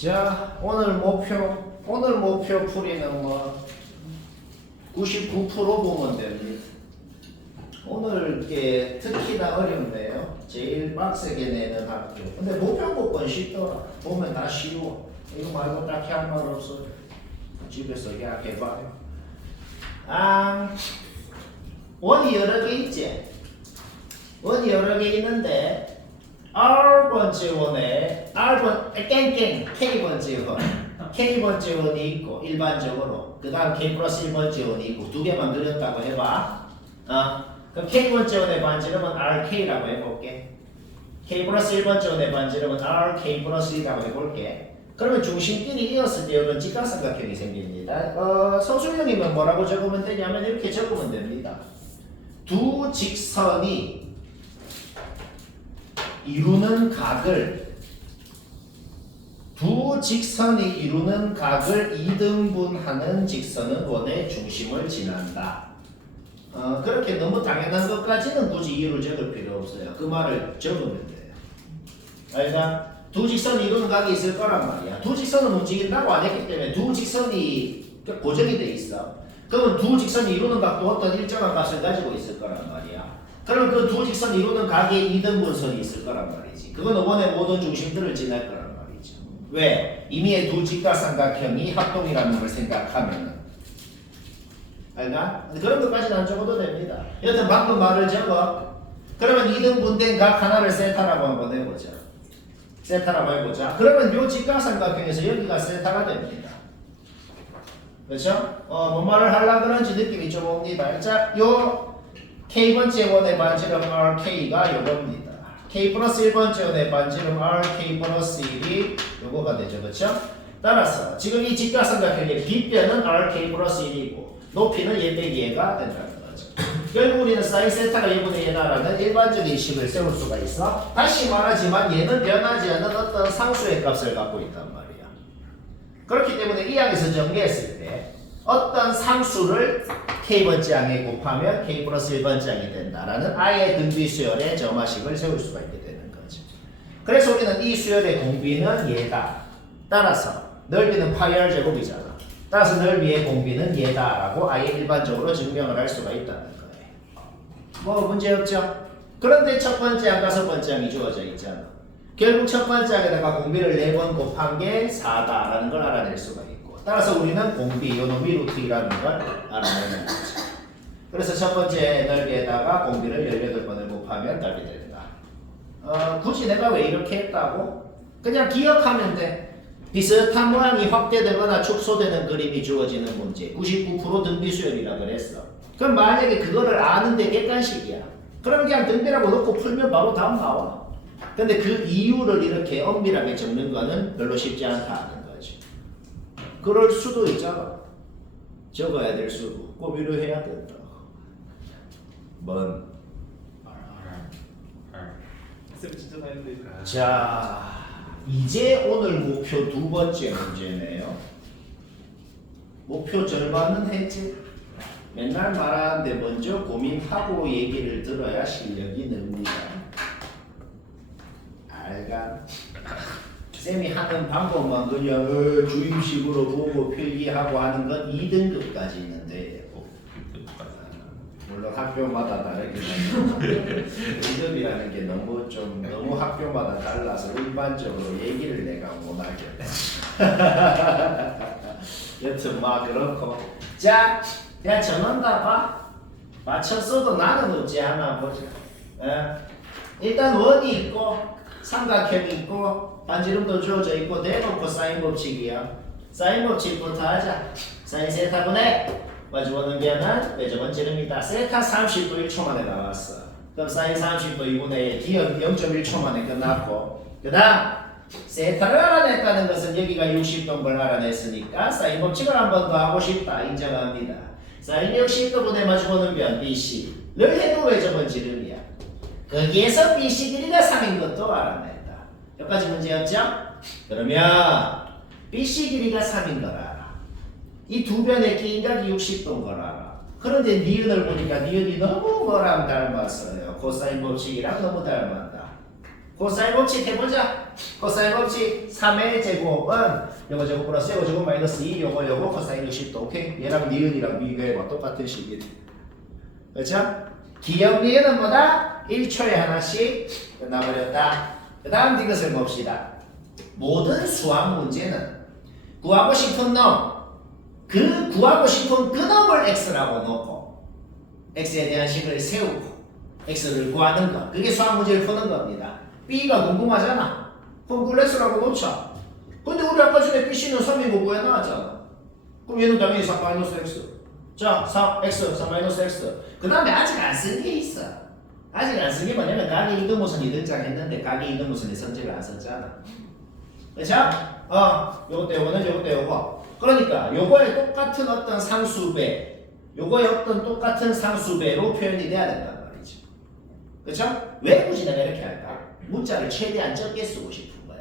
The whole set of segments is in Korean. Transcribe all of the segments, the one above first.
자, 오늘 목표 풀이는 뭐 99% 보면 됩니다. 오늘 게 특히나 어렵네요. 제일 빡세게 내는 학교. 근데 목표 복권 쉽더라. 보면 다 쉬워. 이거 말고 딱히 할 말 없어. 집에서 그냥 해봐요. 원이 여러 개 있지? 원이 여러 개 있는데 R번째 원에 R번 깽깽 K번째 원 K번째 원이 있고 일반적으로 그 다음 K 플러스 1번째 원이 있고 두 개 만들었다고 해봐. 그럼 K번째 원의 반지름은 RK라고 해볼게. K 플러스 1번째 원의 반지름은 RK 플러스 1이라고 해볼게. 그러면 중심끼리 이었을 때 이런 직각삼각형이 생깁니다. 서술형이면 뭐라고 적으면 되냐면 이렇게 적으면 됩니다. 두 직선이 이루는 각을 2등분하는 직선은 원의 중심을 지난다. 그렇게 너무 당연한 것까지는 굳이 이유를 적을 필요 없어요. 그 말을 적으면 돼요. 알겠나? 두 직선이 이루는 각이 있을 거란 말이야. 두 직선은 움직인다고 안 했기 때문에 두 직선이 고정이 돼 있어. 그러면 두 직선이 이루는 각도 어떤 일정한 값을 가지고 있을 거란 말이야. 그럼 그 두 직선이 이루는 각에 2등분선이 있을 거란 말이지. 그거는 원의 모든 중심들을 지날 거란 말이죠. 왜? 이미의 두 직각삼각형이 합동이라는 걸 생각하면은. 알나? 그런 것까지는 안 적어도 됩니다. 여튼 방금 말을 적어. 그러면 2등분된 각 하나를 세타라고 한번 해보자. 세타라고 해보자. 그러면 요 직각삼각형에서 여기가 세타가 됩니다. 그렇죠? 뭔 말을 하려고 그런지 느낌이 좀 옵니다. 자, 요 K번째 원의 반지름 RK가 요겁니다. K 플러스 1번째 원의 반지름 RK 플러스 1이 요거가 되죠. 그렇죠? 따라서 지금 이 직각삼각형의 빗변은 RK 플러스 1이고 높이는 얘 빼기 얘가 된다는 거죠. 결국 우리는 사인 세타가 얘분의 얘다라는 일반적인 식을 세울 수가 있어. 다시 말하지만 얘는 변하지 않는 어떤 상수의 값을 갖고 있단 말이야. 그렇기 때문에 이 항에서 정리했을 때 어떤 상수를 K번째 항에 곱하면 K 플러스 1번째 항이 된다라는 아예 등비 수열의 점화식을 세울 수가 있게 되는 거죠. 그래서 우리는 이 수열의 공비는 얘다. 따라서 넓이는 파이 r 제곱이잖아. 따라서 넓이의 공비는 얘다라고 아예 일반적으로 증명을 할 수가 있다는 거예요. 뭐 문제 없죠? 그런데 첫 번째 항, 다섯 번째 항이 주어져 있잖아. 결국 첫 번째 항에다가 공비를 4번 곱한 게 4다라는 걸 알아낼 수가 있고 따라서 우리는 공비, 요놈이 루트 2라는 걸 알아내는 거죠. 그래서 첫 번째 넓이에다가 공비를 18번을 곱하면 답이 된다. 굳이 내가 왜 이렇게 했다고? 그냥 기억하면 돼. 비슷한 모양이 확대되거나 축소되는 그림이 주어지는 문제 99% 등비수열이라 그랬어. 그럼 만약에 그거를 아는데 객관식이야. 그럼 그냥 등비라고 놓고 풀면 바로 답 나와. 근데 그 이유를 이렇게 엄밀하게 적는 거는 별로 쉽지 않다는 거지. 그럴 수도 있잖아. 적어야 될 수도 꼬비로 해야 된다. 뭔? 쌤 진짜 다 했는데. 자, 이제 오늘 목표 두 번째 문제네요. 목표 절반은 했지. 맨날 말하는데 먼저 고민하고 얘기를 들어야 실력이 늡니다. 알간? 쌤이 하는 방법만 그냥 주임식으로 보고 필기하고 하는 건 2등급까지 있는데 물론 학교마다 다르긴 한데 2등급이라는 게 너무 학교마다 달라서 일반적으로 얘기를 내가 못하겠다. 여튼 막 그렇고 자 그냥 전원다 봐. 맞췄어도 나는 없지 않아 보자. 일단 원이 있고 삼각형이 있고 반지름도 주어져 있고 대놓고 사인 법칙이야. 사인 법칙부터 하자. 사인 세타분의 마주보는 변은 외접은 지름이다. 세타 30도 1초 만에 나왔어. 그럼 사인 30도 2분의 1 0.1초 만에 끝났고 그 다음 세타를 알아냈다는 것은 여기가 60도인 걸 알아냈으니까 사인 법칙을 한 번 더 하고 싶다. 인정합니다. 사인 60도분의 마주보는 변 BC를 해도 외접은 지름이야. 거기에서 BC 길이가 3인 것도 알아냈다. 여기까지 문제 없죠? 그러면 BC 길이가 3인 걸 알아. 이 두 변의 끼인각이 60도인 걸 알아. 그런데 니은을 보니까 니은이 너무 뭐랑 닮았어요. 코사인 법칙이랑 너무 닮았다. 코사인 법칙 해보자. 코사인 법칙 3의 제곱은 요거 제곱 플러스 요거 제곱 마이너스 2 요거 코사인 60도. 오케이? 얘랑 니은이랑 비교해봐. 똑같은 식이지. 그렇죠? 기억 니은은 뭐다? 1초에 하나씩 끝나버렸다. 그 다음 이것을 봅시다. 모든 수학 문제는 구하고 싶은 놈, 그 구하고 싶은 그 놈을 x라고 놓고 x에 대한 식을 세우고 x를 구하는 것, 그게 수학 문제를 푸는 겁니다. b가 궁금하잖아. 그럼 그걸 x라고 놓자. 근데 우리 아까 전에 bc는 3이고 9에 나왔잖아. 그럼 얘는 당연히 3-x. 자, 3x, 3-x. 그 다음에 아직 안 쓴 게 있어. 아직 안 쓴 게 뭐냐면 각의 이등분선이 등장했는데 각의 이등분선의 성질을 안 썼잖아. 그렇죠? 요것도 요거는 요것도 요거. 그러니까 요거에 똑같은 어떤 상수배, 요거에 어떤 똑같은 상수배로 표현이 돼야 된단 말이죠. 그렇죠? 왜 굳이 내가 이렇게 할까? 문자를 최대한 적게 쓰고 싶은 거야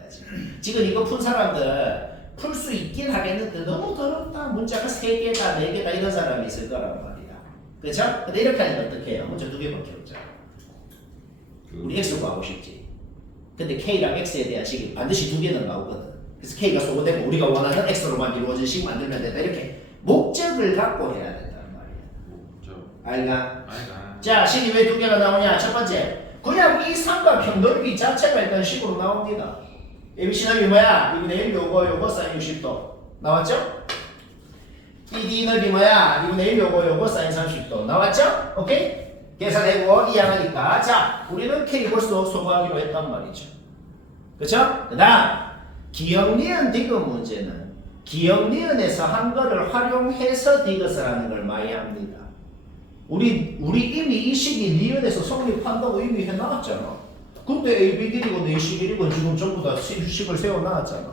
지금 이거 푼 사람들 풀 수 있긴 하겠는데 너무 더럽다. 문자가 3개다 4개다 이런 사람이 있을 거란 말이야. 그렇죠? 근데 이렇게 하니까 어떻게 해요? 문자 2개밖에 없잖아. 우리 x 구하고 싶지. 근데 k랑 x에 대한 식이 반드시 2개는 나오거든. 그래서 k가 소거되고 우리가 원하는 x로만 이루어진 식 만들면 된다. 이렇게 목적을 갖고 해야 된단 말이야. 알가? 자, 식이 왜 2개가 나오냐? 첫 번째, 그냥 이 삼각형 넓이 자체가 일단 식으로 나옵니다. ABC 넓이 뭐야? 2분의 1 요거 사인 60도 나왔죠? ED 넓이 뭐야? 2분의 1 요거 사인 30도 나왔죠? 오케이? 계산해고 이항하니까 자, 우리는 K 벌써 소거하기로 했단 말이죠. 그쵸? 그 다음 기억 니은 디귿 문제는 기억 니은에서 한 거를 활용해서 디귿을 하는 걸 많이 합니다. 우리 이미 이 식이 니은에서 성립한다고 이미 해놨잖아. 근데 A, B 길이고 내시 길이고 지금 전부 다 식을 세워놨잖아.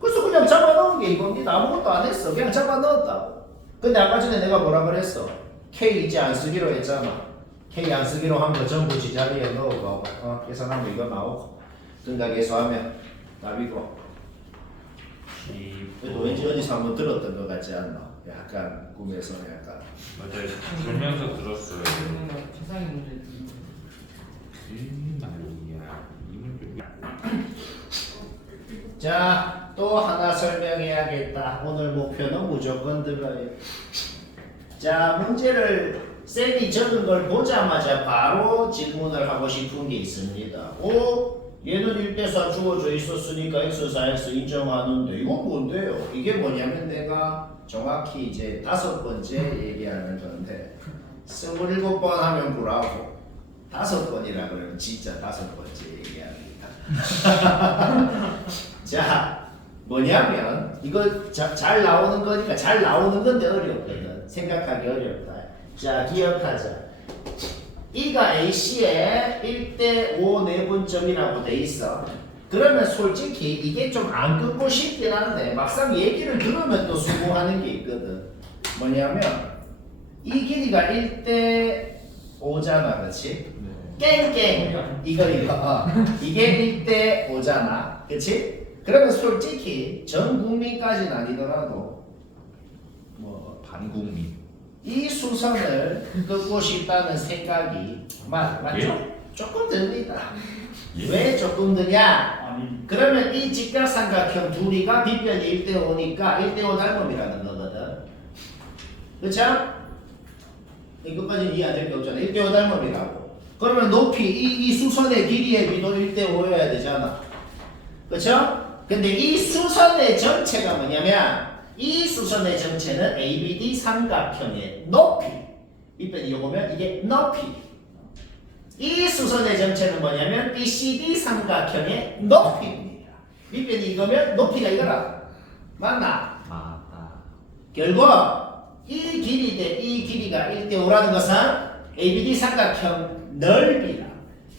그래서 그냥 잡아넣은 게 이겁니다. 아무것도 안 했어. 그냥 잡아넣었다고. 근데 아까 전에 내가 뭐라 그랬어? K 이제 안 쓰기로 했잖아. K 안 쓰기로 한 거 전부 지자리에 넣어서 계산하면 이거 나오고 등가 계수하면 답이고. 그래도 왠지 어디서 한번 들었던 것 같지 않나? 약간 꿈에서 약간. 맞아요. 들면서 들었어요. 세상의 문제. 말이야. 자, 또 하나 설명해야겠다. 오늘 목표는 무조건 들어요. 자, 문제를 쌤이 적은 걸 보자마자 바로 질문을 하고 싶은 게 있습니다. 얘는 1대4 주어져 있었으니까 x4x 인정하는데 이건 뭔데요? 이게 뭐냐면 내가 정확히 이제 5번째 얘기하는 건데 27번 하면 구라고 5번이라 그러면 진짜 5번째 얘기합니다. 자, 뭐냐면 이거 잘 나오는 거니까 잘 나오는 건데 어렵거든. 생각하기 어렵다. 자, 기억하자. E가 AC에 1대5 내분점이라고 돼 있어. 그러면 솔직히 이게 좀 안 끊고 싶긴 한데 막상 얘기를 들으면 또 수긍하는 게 있거든. 뭐냐면 이 길이가 1대5잖아, 그렇지? 깽깽 이거 이게 1대5잖아, 그렇지? 그러면 솔직히 전 국민까지는 아니더라도 뭐 반국민 이 수선을 끊고 싶다는 생각이 맞죠? 예? 조금 듭니다. 예? 왜 조금 드냐? 그러면 이 직각삼각형 둘이가 빗변이 1대5니까 1대5 닮음이라는 거거든. 그쵸? 이것까지는 이해 안 될 게 없잖아. 1대5 닮음이라고. 그러면 높이 이 수선의 길이의 비도 1대5여야 되잖아. 그쵸? 근데 이 수선의 정체가 뭐냐면 이 수선의 정체는 ABD 삼각형의 높이. 밑변이 요거면 이게 높이. 이 수선의 정체는 뭐냐면 BCD 삼각형의 높이입니다. 밑변이 이거면 높이가 이거라. 맞나? 맞다. 결국 이 길이 대 이 길이가 1대5라는 것은 ABD 삼각형 넓이라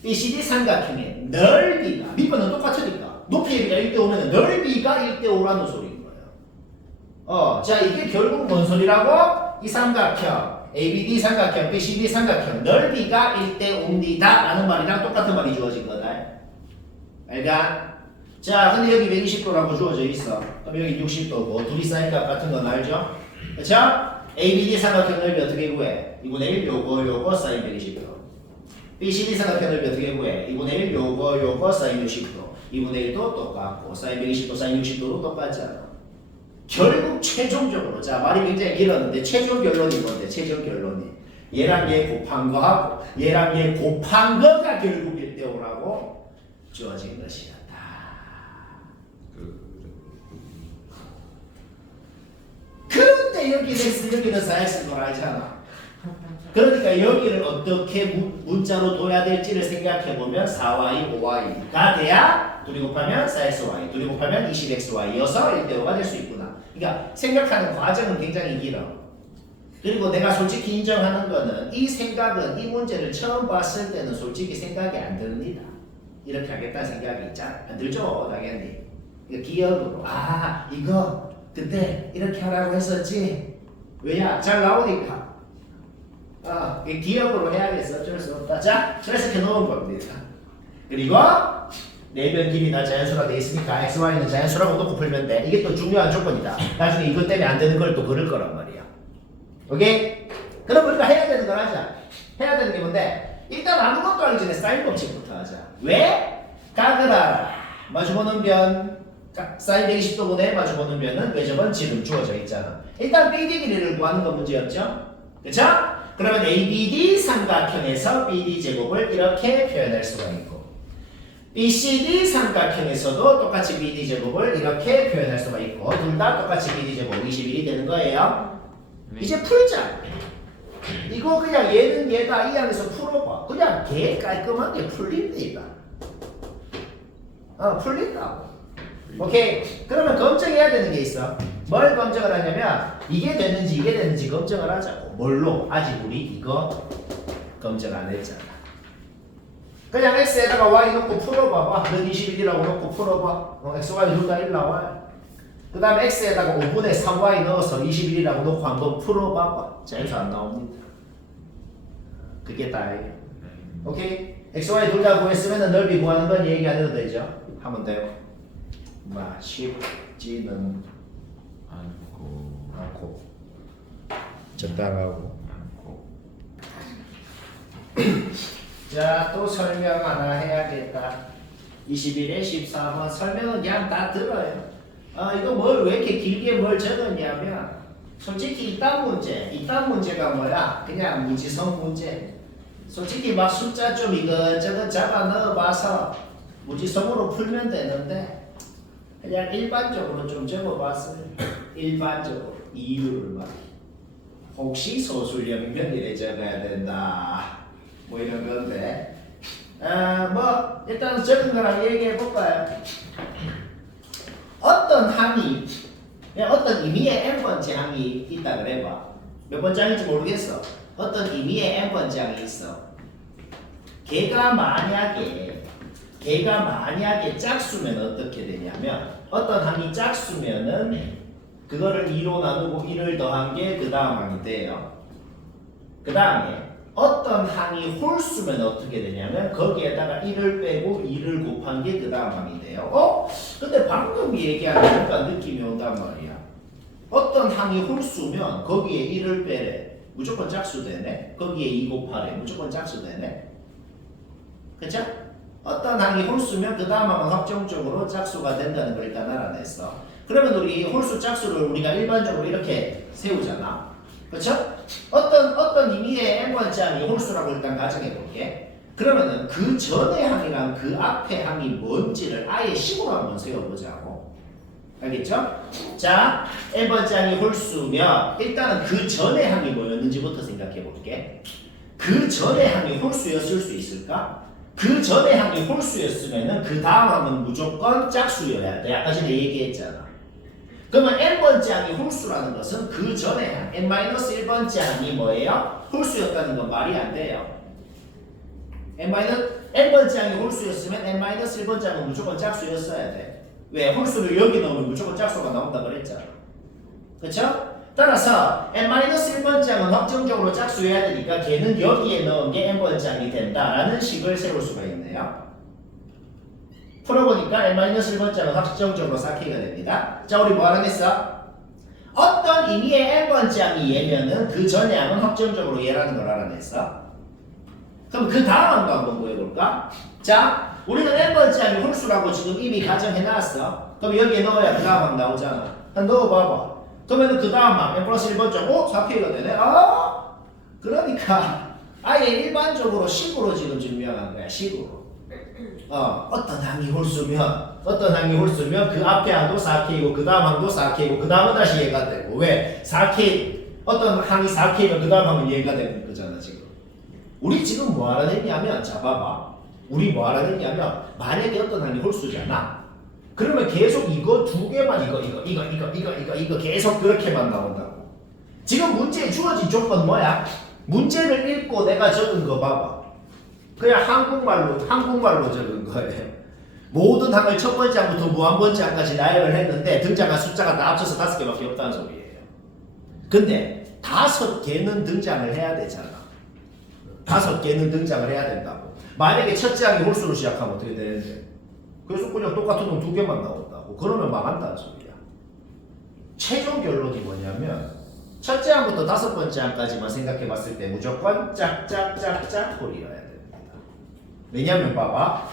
BCD 삼각형의 넓이가 밑변은 똑같으니까 높이의 비가 1대5면 넓이가 1대5라는 소리인 거예요. 자, 이게 결국 뭔 소리라고? 이 삼각형 ABD 삼각형, BCD 삼각형 넓이가 1대5입니다 라는 말이랑 똑같은 말이 주어진 거다. 알가? 자, 근데 여기 120도라고 주어져 있어. 그럼 여기 60도고 둘이 사인값 같은 건 알죠? 그쵸? ABD 삼각형 넓이 어떻게 구해? 2분의 1 요거 사인 120도. BCD 삼각형 넓이 어떻게 구해? 2분의 1 요거 사인 60도 2분의 1도 똑같고 사인 120도 사인 60도도 똑같잖아. 결국 최종적으로 자 말이 굉장히 길었는데 최종 결론이 뭔데? 최종 결론이 얘랑 얘 곱한 거하고 얘랑 얘 곱한 거가 결국 1대5라고 주어진 것이었다. 그런데 여기는 X 여기는 4X 돌아가잖아. 그러니까 여기를 어떻게 문자로 둬야 될지를 생각해보면 4y, 5y가 돼야 둘이 곱하면 4xy, 둘이 곱하면 20xy여서 1대5가 될 수 있구나. 그러니까 생각하는 과정은 굉장히 길어. 그리고 내가 솔직히 인정하는 거는 이 생각은 이 문제를 처음 봤을 때는 솔직히 생각이 안 듭니다. 이렇게 하겠다는 생각이 있잖아. 안 들죠? 당연히. 이거 기억으로 이거 그때 이렇게 하라고 했었지. 왜냐? 잘 나오니까. 기억으로 해야겠어. 어쩔 수 없다. 자, 그래서 이렇게 넣은 겁니다. 그리고 내변 길이 다 자연수가 돼 있으니까 xy는 자연수라고 놓고 풀면 돼. 이게 또 중요한 조건이다. 나중에 이것 때문에 안 되는 걸 또 그럴 거란 말이야. 오케이? 그럼 우리가 해야 되는 걸 하자. 해야 되는 게 뭔데? 일단 아무것도 하기 전에 사인 법칙부터 하자. 왜? 각을 알아. 마주보는 변 사인 120도분의 마주보는 변은 외접은 지름 주어져 있잖아. 일단 BD 길이를 구하는 거 문제였죠? 그쵸? 그러면 ABD 삼각형에서 BD 제곱을 이렇게 표현할 수가 있고 BCD 삼각형에서도 똑같이 BD 제곱을 이렇게 표현할 수가 있고 둘 다 똑같이 BD 제곱 21이 되는 거예요. 이제 풀자. 이거 그냥 얘는 얘다 이 안에서 풀어봐. 그냥 개 깔끔하게 풀립니다. 풀린다고. 오케이. 그러면 검증해야 되는 게 있어. 뭘 검증을 하냐면 이게 되는지 검증을 하자고. 뭘로? 아직 우리 이거 검증 안 했잖아. 그냥 x에다가 y 넣고 풀어봐봐. 는 21이라고 넣고 풀어봐. x, y 둘 다 1 나와요. 그 다음에 x에다가 5분의 3y 넣어서 21이라고 놓고 한번 풀어봐봐. 자연수 안 나옵니다. 그게 다예요. 오케이? x, y 둘 다 구했으면 넓이 구하는 건 얘기 안 해도 되죠? 하면 돼요. 쉽지는 않고 적당하고. 자, 또 설명 하나 해야겠다. 21에 14번 설명은 그냥 다 들어요. 이거 왜 이렇게 길게 뭘 적었냐면 솔직히 이딴 문제가 뭐야? 그냥 무지성 문제. 솔직히 막 숫자 좀 이것저것 잡아 넣어봐서 무지성으로 풀면 되는데 그냥 일반적으로 좀 적어봤어요. 일반적으로 이유를 막 혹시 소수연변이래 적어야 된다 뭐 이런 건데 일단 적은 거랑 얘기해 볼까요? 어떤 항이 어떤 의미의 n번째 항이 있다 그래봐. 몇 번째 항인지 모르겠어. 어떤 의미의 n번째 항이 있어. 걔가 만약에 짝수면 어떻게 되냐면 어떤 항이 짝수면은 그거를 2로 나누고 1을 더한 게 그 다음 항이 돼요. 그 다음에 어떤 항이 홀수면 어떻게 되냐면 거기에다가 1을 빼고 2를 곱한 게 그 다음 항이 돼요. 근데 방금 얘기하니까 느낌이 온단 말이야. 어떤 항이 홀수면 거기에 1을 빼래. 무조건 짝수 되네. 거기에 2 곱하래. 무조건 짝수 되네. 그쵸? 어떤 항이 홀수면 그 다음 항은 확정적으로 짝수가 된다는 걸 일단 알아냈어. 그러면 우리 홀수 짝수를 우리가 일반적으로 이렇게 세우잖아. 그쵸? 어떤 의미의 n번째 항이 홀수라고 일단 가정해 볼게. 그러면은 그 전의 항이랑 그 앞의 항이 뭔지를 아예 식으로 한번 세워보자고. 알겠죠? 자, n번째 항이 홀수면 일단은 그 전의 항이 뭐였는지부터 생각해 볼게. 그 전의 항이 홀수였을 수 있을까? 그 전의 항이 홀수였으면은 그 다음 항은 무조건 짝수여야 돼. 아까 전에 얘기했잖아. 그러면 n번째 항이 홀수라는 것은 그 전의 항, n-1번째 항이 뭐예요? 홀수였다는 건 말이 안 돼요. n번째 항이 홀수였으면 n-1번째 항은 무조건 짝수였어야 돼. 왜? 홀수를 여기 넣으면 무조건 짝수가 나온다 그랬잖아. 그쵸? 따라서 n-1번째 항은 확정적으로 짝수여야 되니까 걔는 여기에 넣은 게 n번째 항이 된다라는 식을 세울 수가 있네요. 풀어보니까 n-1번째 항은 확정적으로 4K가 됩니다. 자, 우리 뭐 하겠어? 어떤 의미의 n번째 항이 얘면은 그 전의 항은 확정적으로 얘라는 걸 알아냈어. 그럼 그 다음 거 한번 구해볼까? 자, 우리는 n번째 항이 홀수라고 지금 이미 가정해놨어. 그럼 여기에 넣어야 그 다음 항 나오잖아. 한 넣어봐봐. 그러면은 그 다음 항 n 플러스 1번째 4k가 되네? 그러니까 아예 일반적으로 식으로 지금 증명한 거야. 식으로. 어떤 항이 홀수면 그 앞에 항도 4K고 그 다음 항도 4K고 그 다음은 다시 얘가 되고. 왜? 4K 어떤 항이 4K면 그 다음 항은 얘가 되는 거잖아 지금. 우리 지금 뭐 알아냈냐면, 자 봐봐. 우리 뭐 알아냈냐면, 만약에 어떤 항이 홀수잖아. 그러면 계속 이거 두 개만 이거 계속 그렇게만 나온다고. 지금 문제에 주어진 조건 뭐야? 문제를 읽고 내가 적은 거 봐봐. 그냥 한국말로 적은 거예요. 모든 항을 첫 번째 항부터 무한번째 항까지 나열을 했는데 등장한 숫자가 다 합쳐서 5개밖에 없다는 소리예요. 근데 5개는 등장을 해야 되잖아. 5개는 등장을 해야 된다고. 만약에 첫째 항이 홀수로 시작하면 어떻게 되는데? 그래서 그냥 똑같은 놈 2개만 나온다고. 그러면 망한다는 소리야. 최종 결론이 뭐냐면 첫째 항부터 5번째 항까지만 생각해 봤을 때 무조건 짝짝짝짝 홀이어야 됩니다. 왜냐면 봐봐.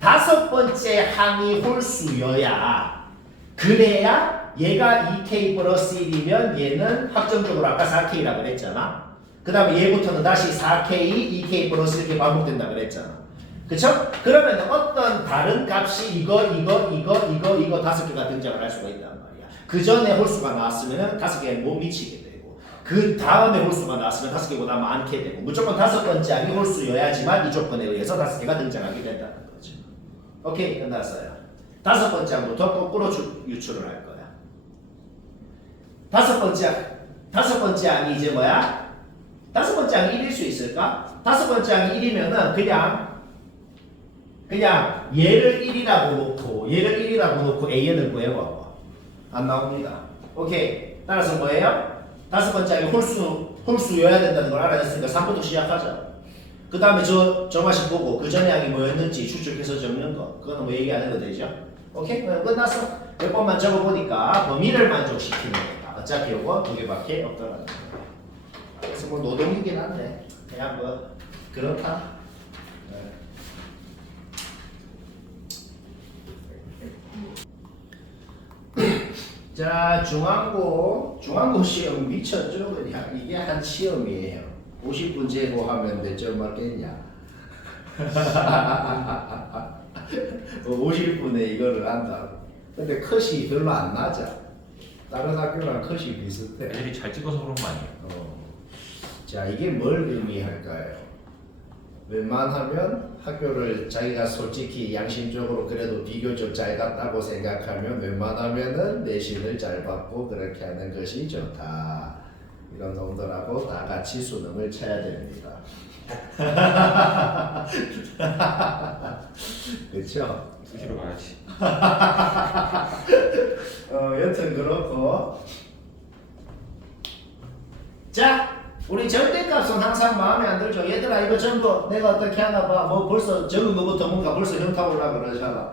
5번째 항이 홀수여야 그래야 얘가 2K 플러스 1이면 얘는 확정적으로 아까 4K라고 그랬잖아. 그 다음에 얘부터는 다시 4K, 2K 플러스 이렇게 반복된다 그랬잖아. 그쵸? 그러면 어떤 다른 값이 이거 5개가 등장을 할 수가 있단 말이야. 그 전에 홀수가 나왔으면 5개에 못 미치게 되고 그 다음에 홀수가 나왔으면 5개보다 많게 되고 무조건 5번째 항이 홀수여야지만 이 조건에 의해서 5개가 등장하게 된다는 거죠. 오케이, 끝났어요. 5번째 항부터 거꾸로 유출을 할 거야. 5번째 항이 이제 뭐야? 5번째 항이 1일 수 있을까? 5번째 항이 1이면은 그냥 얘를 1이라고 놓고 AN을 구해봐봐. 안 나옵니다. 오케이. 따라서 뭐예요? 5번째 항이 홀수여야 된다는 걸 알아냈으니까 3부터 시작하자. 그 다음에 저 맛이 보고 그 전에 항이 뭐였는지 추측해서 적는 거. 그거는 뭐 얘기 안 해도 되죠? 오케이? 끝났어. 몇 번만 적어보니까 범위를 만족시키는 거다. 어차피 요거 2개밖에 없더라는 거. 그래서 뭐 노동이긴 한데 그냥 뭐 그렇다. 자, 중앙고 시험 미쳤죠? 그냥 이게 한 시험이에요. 50분 제고하면 몇 점 맞겠냐? 50분에 이거를 한다고. 근데 컷이 별로 안 낮아. 다른 학교랑 컷이 비슷해. 애들이 잘 찍어서 그런 거 아니에요? 자, 이게 뭘 의미할까요? 웬만하면 학교를 자기가 솔직히 양심적으로 그래도 비교적 잘 갔다고 생각하면 웬만하면은 내신을 잘 받고 그렇게 하는 것이 좋다. 이런 놈들하고 다 같이 수능을 쳐야 됩니다. 그렇죠? 수시로 가야지. 여튼 그렇고. 자, 우리 절대값은 항상 마음에 안 들죠. 얘들아 이거 전부 내가 어떻게 하나 봐. 뭐 벌써 적은 거부터 뭔가 벌써 현타 올라 그러잖아.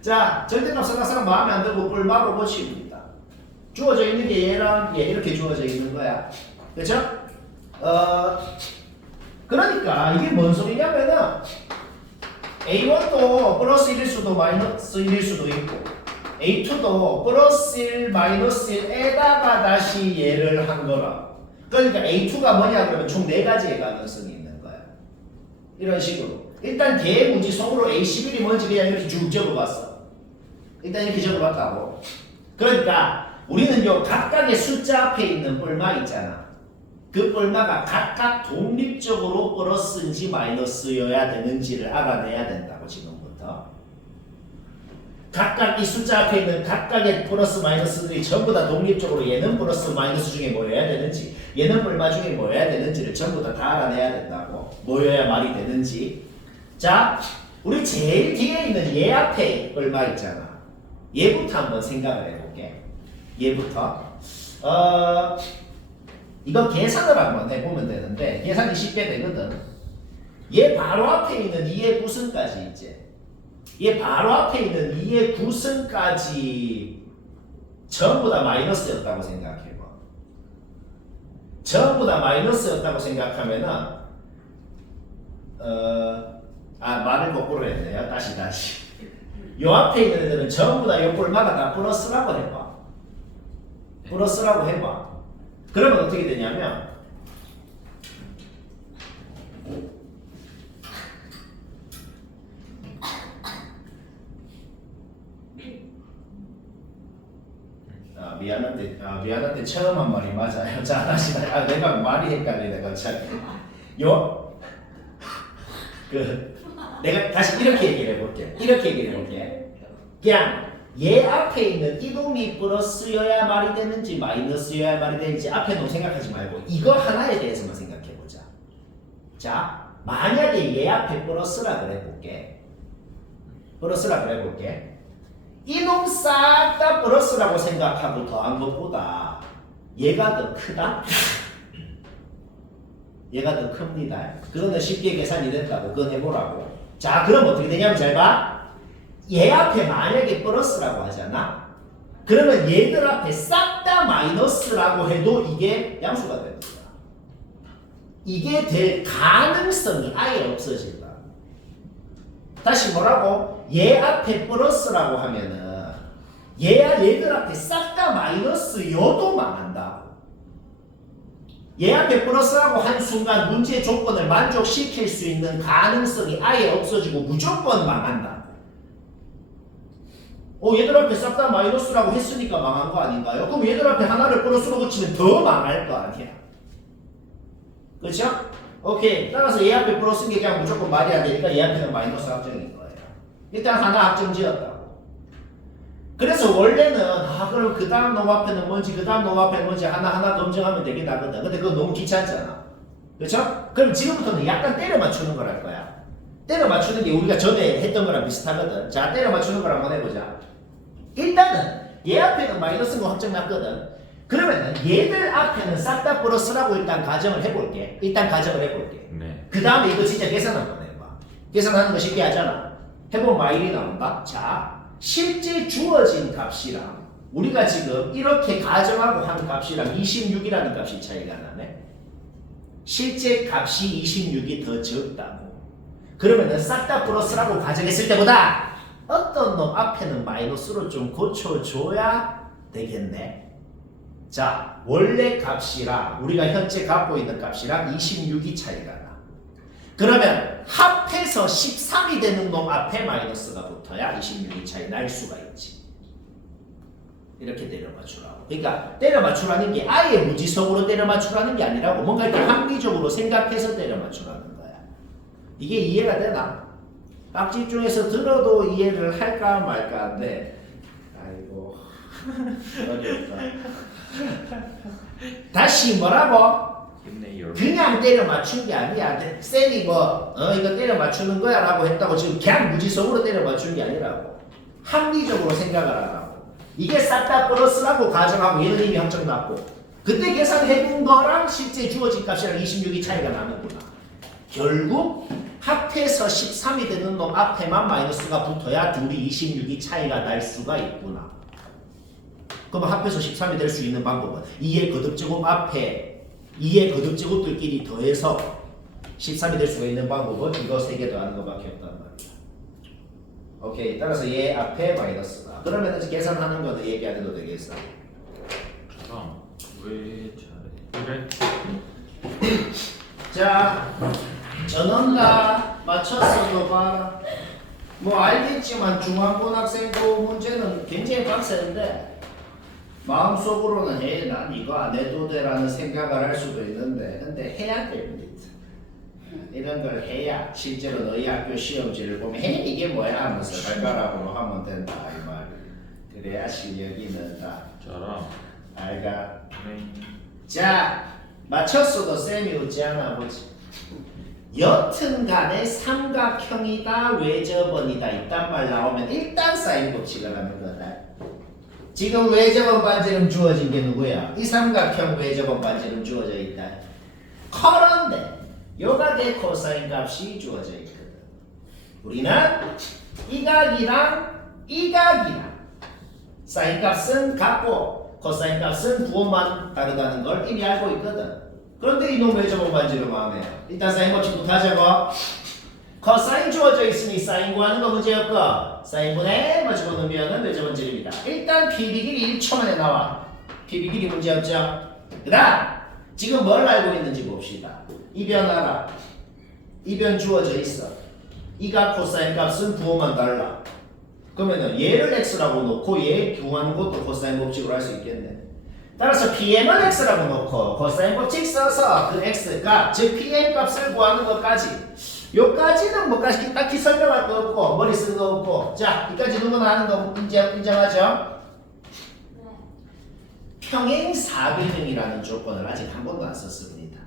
자, 절대값은 항상 마음에 안 들고 뿔바로 고칩니다. 주어져 있는 게 얘랑 얘 이렇게 주어져 있는 거야. 그렇죠? 그러니까 이게 뭔 소리냐면은 A1도 플러스 1일 수도 마이너스 1일 수도 있고 A2도 플러스 1 마이너스 1에다가 다시 얘를 한 거라. 그러니까 A2가 뭐냐 그러면 총 4가지의 가능성이 있는 거야. 이런 식으로. 일단 대문지 속으로 A11이 뭔지 그냥 이렇게 쭉 적어봤어. 일단 이렇게 적어봤다고. 그러니까 우리는 요 각각의 숫자 앞에 있는 뿔마 있잖아. 그 뿔마가 각각 독립적으로 플러스인지 마이너스여야 되는지를 알아내야 된다고 지금부터. 각각 이 숫자 앞에 있는 각각의 플러스 마이너스들이 전부 다 독립적으로 얘는 플러스 마이너스 중에 뭐여야 되는지 얘는 뿔마 중에 뭐여야 되는지를 전부 다 알아내야 된다고. 뭐여야 말이 되는지. 자, 우리 제일 뒤에 있는 얘 앞에 뿔마 있잖아. 얘부터 한번 생각을 해볼게. 얘부터. 이거 계산을 한번 해보면 되는데 계산이 쉽게 되거든. 얘 바로 앞에 있는 2의 9승까지 있지. 얘 바로 앞에 있는 2의 9승까지 전부 다 마이너스였다고 생각해봐. 전부 다 마이너스였다고 생각하면은 말을 거꾸로 했네요. 다시. 요 앞에 있는 애들은 전부 다 요 꼴마다 다 플러스라고 해봐. 플러스라고 해봐. 그러면 어떻게 되냐면 미안한데 처음 한 말이 맞아요. 자 다시 내가 말이 헷갈리네 갑자기. 내가 다시 이렇게 얘기를 해볼게. 그냥 얘 앞에 있는 이놈이 플러스여야 말이 되는지 마이너스여야 말이 되는지 앞에 놈 생각하지 말고 이거 하나에 대해서만 생각해보자. 자 만약에 얘 앞에 플러스라 그래볼게. 이놈 싹 다 플러스라고 생각하고 더한 것보다 얘가 더 크다? 얘가 더 큽니다. 그거는 쉽게 계산이 된다고 그건 해보라고. 자 그럼 어떻게 되냐면 잘 봐. 얘 앞에 만약에 플러스라고 하잖아. 그러면 얘들 앞에 싹 다 마이너스라고 해도 이게 양수가 됩니다. 이게 될 가능성이 아예 없어진다. 다시 뭐라고? 얘 앞에 플러스라고 하면은 얘들 앞에 싹 다 마이너스여도 망한다. 얘 앞에 플러스라고 한 순간 문제 조건을 만족시킬 수 있는 가능성이 아예 없어지고 무조건 망한다. 얘들 앞에 싹 다 마이너스라고 했으니까 망한 거 아닌가요? 그럼 얘들 앞에 하나를 플러스로 고치면 더 망할 거 아니야. 그렇죠? 오케이. 따라서 얘 앞에 플러스인 게 그냥 무조건 말이 안 되니까 얘 앞에는 마이너스 확정인 거예요. 일단 하나 확정 지었다고. 그래서 원래는 그럼 그 다음 놈 앞에는 뭔지 그 다음 놈 앞에는 뭔지 하나하나 검증하면 되긴 하거든. 근데 그거 너무 귀찮잖아. 그렇죠? 그럼 지금부터는 약간 때려 맞추는 걸 할 거야. 때려 맞추는 게 우리가 전에 했던 거랑 비슷하거든. 자, 때려 맞추는 걸 한번 해보자. 일단은 얘 앞에는 마이너스인 거 확정 났거든. 그러면은 얘들 앞에는 싹 다 플러스라고 일단 가정을 해볼게. 네. 그 다음에 이거 진짜 계산 한번 해봐. 계산하는 거 쉽게 하잖아. 해보면 마일이 나온다. 자, 실제 주어진 값이랑 우리가 지금 이렇게 가정하고 한 값이랑 26이라는 값이 차이가 나네. 실제 값이 26이 더 적다고. 그러면은 싹 다 플러스라고 가정했을 때보다 어떤 놈 앞에는 마이너스로 좀 고쳐줘야 되겠네. 자, 원래 값이랑 우리가 현재 갖고 있는 값이랑 26이 차이가 나. 그러면 합해서 13이 되는 놈 앞에 마이너스가 붙어야 26이 차이 날 수가 있지. 이렇게 때려 맞추라고. 그러니까 때려 맞추라는 게 아예 무지성으로 때려 맞추라는 게 아니라고 뭔가 이렇게 합리적으로 생각해서 때려 맞추라는 거야. 이게 이해가 되나? 딱 집중해서 들어도 이해를 할까 말까 한데 아이고 어렵다. 다시 뭐라고? 힘내요. 그냥 때려 맞춘 게 아니야. 쌤이 이거 때려 맞추는 거야 라고 했다고 지금 그냥 무지성으로 때려 맞춘 게 아니라고. 합리적으로 생각을 하라고. 이게 싹 다 플러스라고 가정하고 얘는 이미 확정 났고 그때 계산해본 거랑 실제 주어진 값이랑 26이 차이가 나는구나. 결국 합해서 13이 되는 놈 앞에만 마이너스가 붙어야 둘이 26이 차이가 날 수가 있구나. 그럼 합해서 13이 될 수 있는 방법은 2의 거듭제곱 앞에 2의 거듭제곱들끼리 더해서 13이 될 수가 있는 방법은 이거 3개 더하는 것밖에 없단 말이야. 오케이. 따라서 얘 앞에 마이너스다. 그러면 계산하는 거는 얘기 안 해도 되겠어. 왜 잘해? 그래? 자, 전원다 맞췄어. 봐라. 뭐 알겠지만 중앙고등학생도 문제는 굉장히 빡세는데 마음속으로는 난 이거 안 해도 돼라는 생각을 할 수도 있는데 근데 해야 됩니다. 이런 걸 해야 실제로 너희 학교 시험지를 보면 이게 뭐야 하면서 발가락으로 하면 된다 이 말. 그래야 실력이 는다. 저랑 알가. 네. 자, 맞췄어도 쌤이 웃지 않아 보지. 여튼간에 삼각형이다 외접원이다 이딴 말 나오면 일단 사인 법칙을 하는 거다. 지금 외접원 반지름 주어진 게 누구야? 이 삼각형 외접원 반지름 주어져 있다. 그런데 요각의 코사인 값이 주어져 있거든. 우리는 이 각이랑 이 각이랑 사인 값은 같고 코사인 값은 부호만 다르다는 걸 이미 알고 있거든. 그런데 이놈의 제곱 반지름 마음에 일단 사인 법칙부터 하자고. 코사인 주어져 있으니 사인 구하는 거 문제였고 사인분의 뭐 집어넣으면 몇 제곱질입니다. 일단 PB 길이 1초 만에 나와. PB 길이 문제없죠. 그 다음 지금 뭘 알고 있는지 봅시다. 이변 알아. 이변 주어져 있어. 이가 코사인 값은 부호만 달라. 그러면은 얘를 x라고 놓고 얘 구하는 것도 코사인 법칙으로 할 수 있겠네. 따라서 PM은 x라고 놓고 코사인 법칙 써서 그 x값 즉 PM 값을 구하는 것까지 요까지는 뭐 딱히 설명할 거 없고 머리 쓰는 거 없고 자 이까지 누구나 아는 거 인정하죠? 평행사변형이라는 조건을 아직 한 번도 안 썼습니다.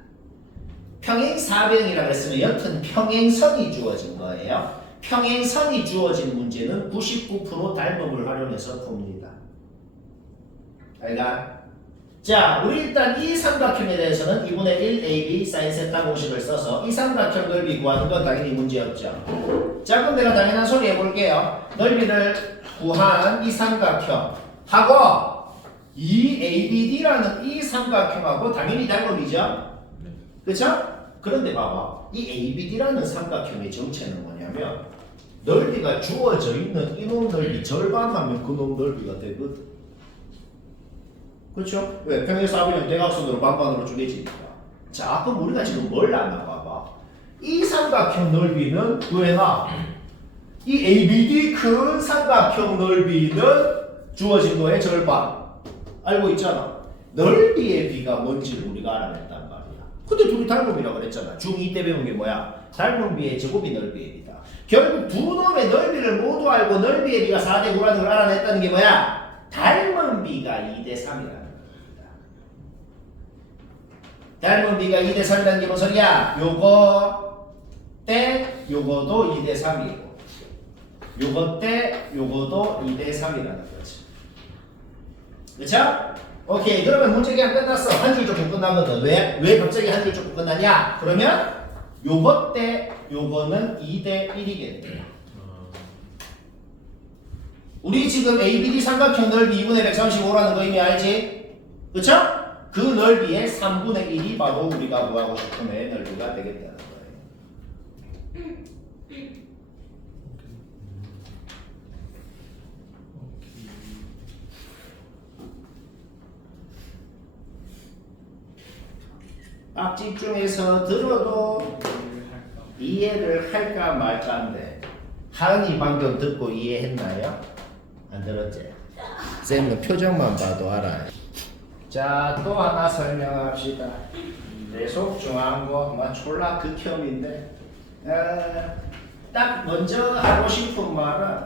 평행사변형이라고 했으면 여튼 평행선이 주어진 거예요. 평행선이 주어진 문제는 99% 닮음을 활용해서 풉니다. 알가? 자, 우리 일단 이 삼각형에 대해서는 2분의 1 AB 사인 세타 공식을 써서 이 삼각형 넓이 구하는 건 당연히 문제없죠. 자, 그럼 내가 당연한 소리 해볼게요. 넓이를 구한 이 삼각형하고 이 ABD라는 이 삼각형하고 당연히 닮음이죠. 그쵸? 그런데 봐봐. 이 ABD라는 삼각형의 정체는 뭐냐면 넓이가 주어져 있는 이놈 넓이 절반하면 그놈 넓이가 되거든. 그렇죠? 왜? 평행사변형 대각선으로 반반으로 쪼개지니까. 자, 그럼 우리가 지금 뭘 아나 봐봐. 이 삼각형 넓이는 구해놔. 이 ABD 큰 삼각형 넓이는 주어진 거의 절반. 알고 있잖아. 넓이의 비가 뭔지를 우리가 알아냈단 말이야. 근데 둘이 닮음이라고 그랬잖아. 중2 때 배운 게 뭐야? 닮은 비의 제곱이 넓이의 비다. 결국 두 놈의 넓이를 모두 알고 넓이의 비가 4대 9라는 걸 알아냈다는 게 뭐야? 닮은 비가 2대 3이라는 닮은 비가 2대 3이라는 게 무슨 소리야? 요거 때 요거도 2대 3이고 요거 때 요거도 2대 3이라는 거지. 그쵸? 오케이. 그러면 문제 그냥 끝났어. 한 줄 조금 끝나거든. 왜 갑자기 한 줄 조금 끝나냐? 그러면 요거 때 요거는 2대 1이겠네요. 우리 지금 ABD 삼각형 넓이 2분의 135라는 거 이미 알지? 그쵸? 그 넓이의 3분의 1이 바로 우리가 구하고 싶은 애의 넓이가 되겠다는 거예요. 딱 집중해서 들어도 이해를 할까 말까인데 하은이 방금 듣고 이해했나요? 안 들었지? 쌤은 표정만 봐도 알아요. 자, 또 하나 설명합시다. 계속 중요한 거, 뭐 졸라 극혐인데 딱 먼저 하고 싶은 말은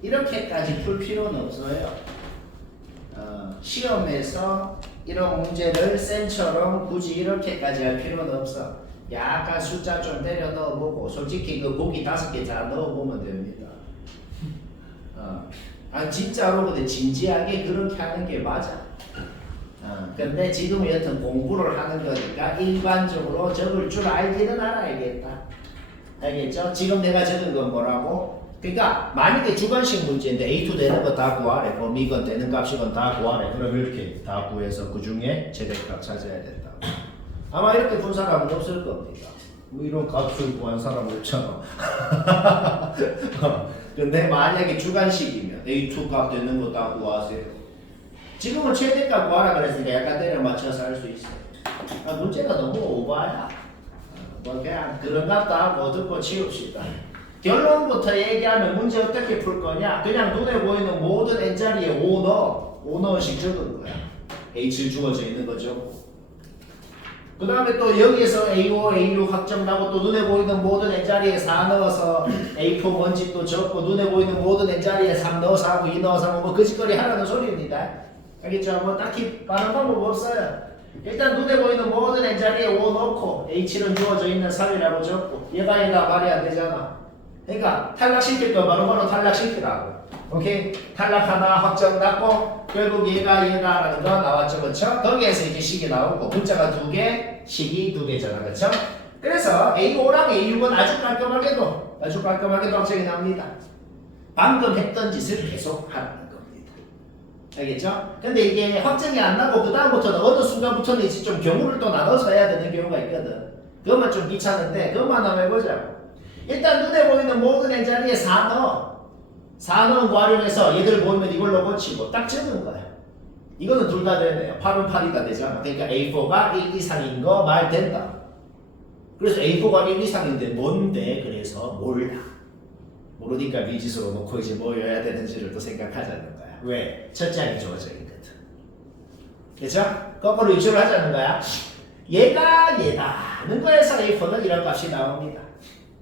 이렇게까지 풀 필요는 없어요. 시험에서 이런 문제를 쌤처럼 굳이 이렇게까지 할 필요는 없어. 약간 숫자 좀 때려 넣어보고 솔직히 그 보기 5개 다 넣어보면 됩니다. 진짜로 근데 진지하게 그렇게 하는 게 맞아. 근데 지금 여튼 공부를 하는 거니까 일반적으로 적을 줄 알기는 알아야겠다. 알겠죠? 지금 내가 적은 건 뭐라고? 그러니까 만약에 주관식 문제인데 A2 되는 거 다 구하래. 범위건 되는 값이건 다 구하래. 그럼 이렇게 다 구해서 그 중에 최대값 찾아야 된다. 아마 이렇게 푼 사람은 없을 겁니다. 뭐 이런 값을 구한 사람 없잖아. 근데 만약에 주관식이면 A2 값 되는 거 다 구하세요. 지금은 최대값 구하라 그랬으니까 약간 때려 맞춰서 할 수 있어. 문제가 너무 오버야. 뭐 그냥 그런 값도 하고 듣고 치웁시다. 결론부터 얘기하면 문제 어떻게 풀 거냐? 그냥 눈에 보이는 모든 n자리에 5 넣어. 5 넣어씩 적은 거야. H를 주어져 있는 거죠. 그 다음에 또 여기에서 A5, A6 확정 나고 또 눈에 보이는 모든 n자리에 4 넣어서 A4 뭔지 또 적고 눈에 보이는 모든 n자리에 3 넣어서 하고 2 넣어서 하고 뭐 거짓거리 하라는 소리입니다. 알겠죠? 뭐 딱히 많은 방법 없어요. 일단 눈에 보이는 모든 n자리에 5 넣고 H는 주어져 있는 3이라고 적고 얘가 말이 안 되잖아. 그러니까 탈락시킬 거 바로바로 탈락시키라고. 오케이? 탈락 하나 확정 났고 결국 얘다라는 거 나왔죠. 그쵸? 거기에서 이제 식이 나오고 문자가 2개, 식이 2개잖아. 그쵸? 그래서 A5랑 A6은 아주 깔끔하게도 확정이 납니다. 방금 했던 짓을 계속 하라는 겁니다. 알겠죠? 근데 이게 확정이 안 나고 그 다음부터는 어느 순간부터는 이제 좀 경우를 또 나눠서 해야 되는 경우가 있거든. 그것만 좀 귀찮은데 그것만 한번 해보자고. 일단 눈에 보이는 모든 n 자리에 4 넣어. 4 넣은 거 활용해서 얘들 보이면 이걸로 고치고 딱 적은 거야. 이거는 둘 다 되네요. 8은 8이 다 되잖아. 그러니까 A4가 1 이상인 거 말 된다. 그래서 A4가 1 이상인데 뭔데? 그래서 몰라. 모르니까 미지수로 놓고 이제 뭐여야 되는지를 또 생각하자는 거야. 왜? 첫째 항이 주어져 있거든. 그렇죠? 거꾸로 유추를 하자는 거야. 얘가 얘다는 거에서 A4는 이런 값이 나옵니다.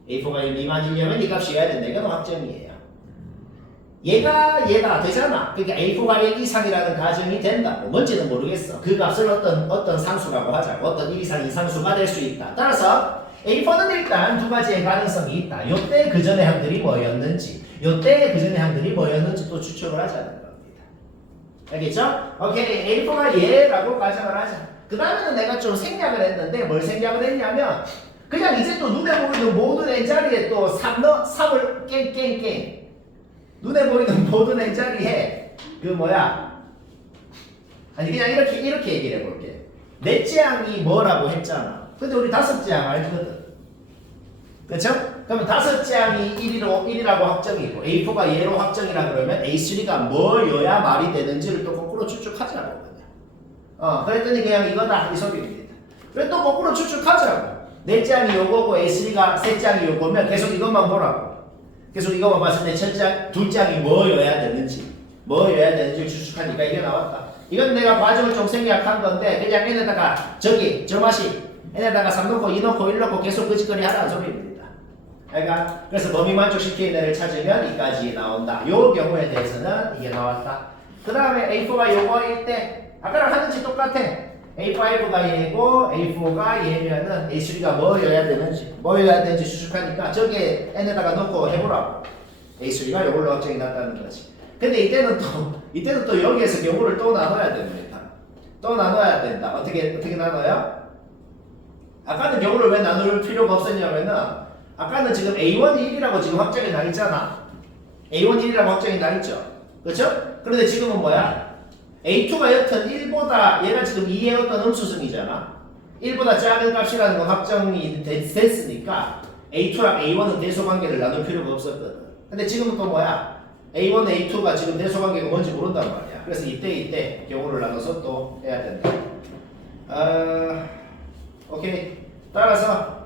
A4가 1 미만이려면 이 값이어야 된다. 이건 확정이에요. 얘가 얘다 되잖아. 그러니까 A4가 1 이상이라는 가정이 된다고. 뭔지는 모르겠어. 그 값을 어떤 상수라고 하자고. 어떤 1 이상 이상수가 될 수 있다. 따라서 A4는 일단 두 가지의 가능성이 있다. 요때 그 전의 항들이 뭐였는지, 요때 그 전의 항들이 뭐였는지 또 추측을 하자는 겁니다. 알겠죠? 오케이. A4가 얘라고 가정을 하자. 그 다음에는 내가 좀 생략을 했는데 뭘 생략을 했냐면 그냥 이제 또 눈에 보이는 모든 n자리에 또 3을 깽깽깽 눈에 보이는 모든 n자리에 그 뭐야 아니 그냥 이렇게 얘기를 해볼게. 넷째 항이 뭐라고 했잖아. 근데 우리 다섯째 항 알거든. 그렇죠? 그러면 다섯째 항이 1이라고 확정이고 A4가 얘로 확정이라 그러면 A3가 뭐여야 말이 되는지를 또 거꾸로 추측하자고 그냥. 그랬더니 그냥 이거다 이 소리입니다. 그래 또 거꾸로 추측하자고. 넷째 항이 요거고 A3가 셋째 항이 요거면 계속 이것만 보라고. 계속 이거만 봤을 때 첫째 항, 둘째 항이 뭐여야 되는지 추측하니까 이게 나왔다. 이건 내가 과정을 좀 생략한 건데 그냥 n에다가 저기 저 맛이 n에다가 3 넣고 2 넣고 1 넣고 계속 그짓거리 하라는 소리입니다. 그러니까 그래서 범위 만족시키는 애를 찾으면 이까지 나온다. 요 경우에 대해서는 이게 나왔다. 그 다음에 A4가 요거일 때 아까랑 하는지 똑같아. A5가 얘고 A4가 얘면은 A3가 뭐여야 되는지 추측하니까 저기에 n에다가 넣고 해보라고. A3가 요걸로 확정이 났다는 거지. 근데 이때는 또 여기에서 경우를 또 나눠야 됩니다. 또 나눠야 된다. 어떻게 나눠요? 아까는 경우를 왜 나눌 필요가 없었냐면은 아까는 지금 A1 1이라고 지금 확정이 나 있잖아. A1 1이라고 확정이 나 있죠. 그렇죠? 그런데 지금은 뭐야? A2가 여튼 1보다 얘가 지금 2의 어떤 음수승이잖아. 1보다 작은 값이라는 건 확정이 됐으니까 A2랑 A1은 대소관계를 나눌 필요가 없었거든. 근데 지금은 또 뭐야? A1, A2가 지금 대소관계가 뭔지 모른단 말이야. 그래서 이때 경우를 나눠서 또 해야 된다. 오케이. 따라서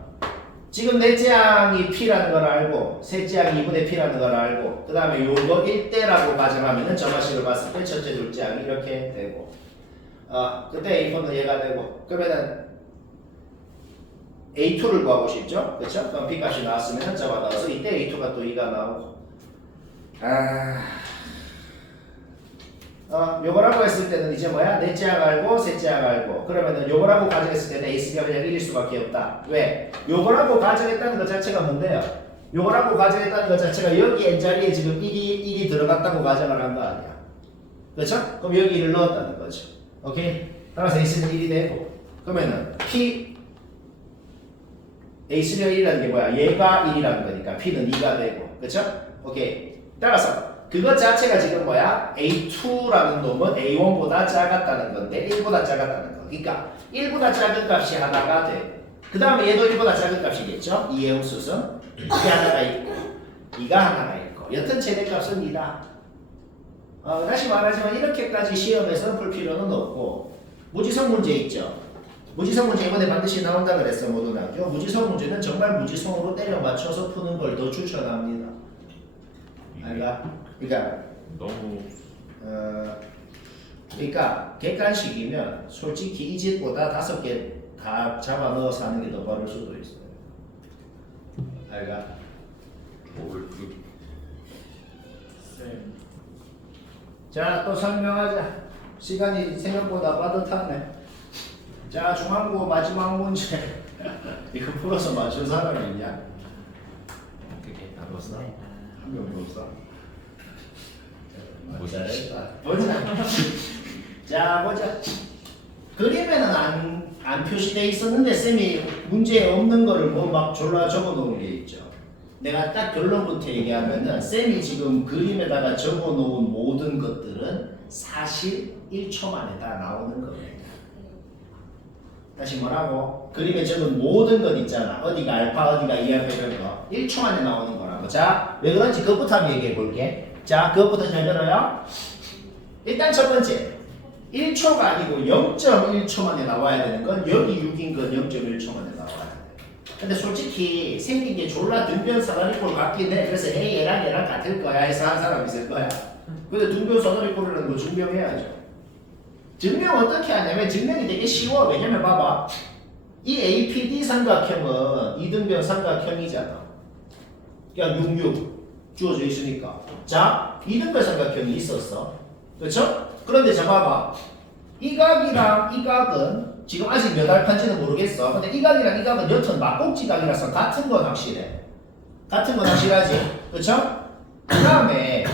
지금 넷째 항이 P라는 걸 알고 셋째 항이 2분의 P라는 걸 알고 그 다음에 요거 1대라고 가정하면은 점화식을 봤을 때 첫째, 둘째 항이 이렇게 되고 그때 A4는 얘가 되고 그러면은 A2를 구하고 싶죠? 그쵸? 그럼 B값이 나왔으면 점화 나와서 이때 A2가 또 2가 나오고 요거라고 했을 때는 이제 뭐야? 넷째 항 알고 셋째 항 알고 그러면은 요거라고 가정했을 때는 A3가 그냥 1일 수밖에 없다. 왜? 요거라고 가정했다는 것 자체가 뭔데요? 요거라고 가정했다는 것 자체가 여기 n자리에 지금 1이 들어갔다고 가정을 한 거 아니야. 그렇죠? 그럼 여기 1을 넣었다는 거죠. 오케이? 따라서 A3는 1이 되고 그러면은 P A3가 1이라는 게 뭐야? 얘가 1이라는 거니까 P는 2가 되고 그렇죠? 오케이. 따라서 그것 자체가 지금 뭐야? A2라는 놈은 A1보다 작았다는 건데 1보다 작았다는 거. 그러니까 1보다 작은 값이 하나가 돼. 그 다음에 얘도 1보다 작은 값이겠죠? 2의 음수승. 이게 하나가 있고 2가 하나가 있고 여튼 최대값은 2다. 다시 말하지만 이렇게까지 시험에서 풀 필요는 없고 무지성 문제 있죠? 무지성 문제 이번에 반드시 나온다 그랬어 모든 학교. 무지성 문제는 정말 무지성으로 때려 맞춰서 푸는 걸 더 추천합니다. 그러니까 너무 그러니까 객관식이면 솔직히 이 집보다 5개 다 잡아 넣어서 하는 게 더 빠를 수도 있어요. 알가? 자, 또 설명하자. 시간이 생각보다 빠듯하네. 자, 중앙고 마지막 문제. 이거 풀어서 맞춘 사람이 있냐? 그게 따로 없어. 한 명도 없어. 보자. 보자. 자, 보자. 그림에는 안 표시돼 있었는데 쌤이 문제에 없는 거를 뭐 막 졸라 적어 놓은 게 있죠. 내가 딱 결론부터 얘기하면은 쌤이 지금 그림에다가 적어놓은 모든 것들은 사실 1초 만에 다 나오는 겁니다. 다시 뭐라고? 그림에 적은 모든 것 있잖아. 어디가 알파, 어디가 이알파 이런 거 1초 만에 나오는 거라고. 자, 왜 그런지 그것부터 한번 얘기해 볼게. 자, 그것부터 잘 들어요. 일단 첫 번째, 1초가 아니고 0.1초 만에 나와야 되는 건 여기 6인 건 0.1초 만에 나와야 돼. 근데 솔직히 생긴 게 졸라 등변 사다리꼴 같긴 해. 그래서 에이 얘랑 같을 거야 해서 한 사람 있을 거야. 근데 등변 사다리꼴이라는 거 증명해야죠. 증명 어떻게 하냐면 증명이 되게 쉬워. 왜냐면 봐봐. 이 APD 삼각형은 이등변 삼각형이잖아. 그냥 66 주어져 있으니까. 자, 이등변 삼각형이 있었어. 그렇죠? 그런데 자 봐봐. 이 각이랑 이 각은 지금 아직 몇 알파인지는 모르겠어. 근데 이 각이랑 이 각은 여튼 막꼭지 각이라서 같은 건 확실해. 같은 건 확실하지. 그렇죠? 그 다음에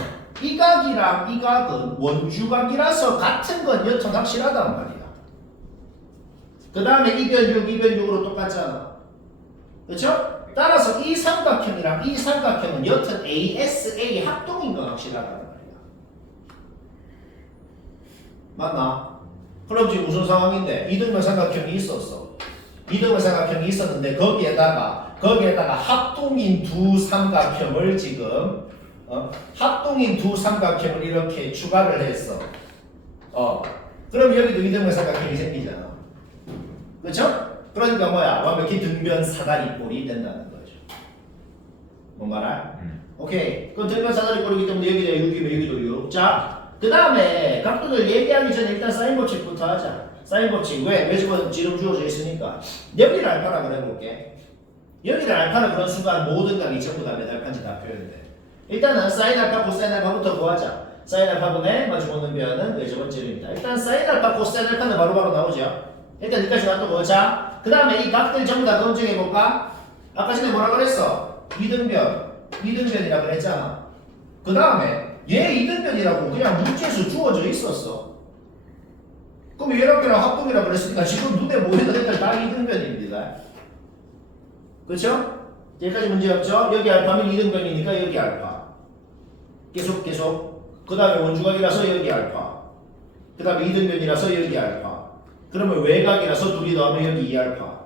이 각이랑 이 각은 원주각이라서 같은 건 여튼 확실하단 말이야. 그 다음에 이변 6, 이변 6으로 똑같잖아. 그렇죠? 따라서 이 삼각형이랑 이 삼각형은 여튼 ASA 합동인 건 확실하단 말이야. 맞나? 그럼 지금 무슨 상황인데? 이등변 삼각형이 있었어. 이등변 삼각형이 있었는데 거기에다가 합동인 두 삼각형을 지금 합동인 두 삼각형을 이렇게 추가를 했어. 그럼 여기도 이등변 삼각형이 생기잖아. 그렇죠? 그러니까 뭐야? 완벽히 등변 사다리꼴이 된다는 거죠. 뭔 말아? 오케이. 그럼 등변 사다리꼴이기 때문에 여기도 6이면 여기도 6. 자. 그 다음에 각도를 얘기하기 전에 일단 사인 법칙부터 하자. 사인 법칙. 왜 지금 주어져 있으니까. 여기를 알파라 그래볼게. 여기를 알파라 그런 순간 모든 각이 전부 다 몇 알파인지 다 표현돼. 일단은 사인 알파, 코사인 알파부터 구하자. 사인 알파분의 마주보는 변은 외접원질입니다. 일단 사인 알파, 코사인 알파는 바로바로 나오죠. 일단 여기까지 놔두고. 자, 그 다음에 이 각들 전부 다 검증해볼까? 아까 전에 뭐라 그랬어? 이등변이라 그랬잖아. 그 다음에 얘 이등변이라고 그냥 문제에서 주어져 있었어. 그럼 얘랑 걔랑 합동이라고 그랬으니까 지금 눈에 보이는 애들 다 이등변입니다. 그렇죠? 여기까지 문제 없죠? 여기 알파면 이등변이니까 여기 알파. 계속. 그 다음에 원주각이라서 여기 알파. 그 다음에 이등변이라서 여기 알파. 그러면 외각이라서 둘이 더하면 여기 2알파.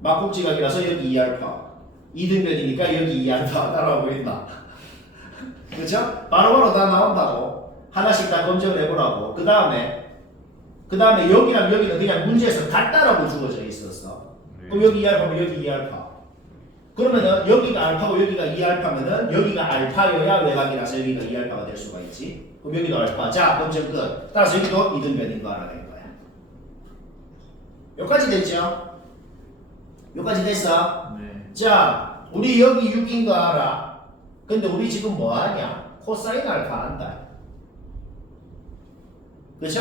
막국지각이라서 여기 2알파. 이등변이니까 여기 2알파. 따라와 보인다. 그렇죠? 바로바로 다 나온다고. 하나씩 다 검증을 해보라고. 그 다음에 여기랑 여기는 그냥 문제에서 같다라고 주어져 있었어. 그럼 여기 2알파면 여기 2알파. 그러면은 여기가 알파고 여기가 2알파면은 여기가 알파여야 외곽이라서 여기가 2알파가 될 수가 있지. 그럼 여기도 알파. 자, 검증 끝. 따라서 여기도 이등변인 거 알아낸 거야. 여기까지 됐죠? 여기까지 됐어? 네. 자, 우리 여기 6인 거 알아? 근데 우리 지금 뭐 하냐? 코사인 알파 한다. 그쵸?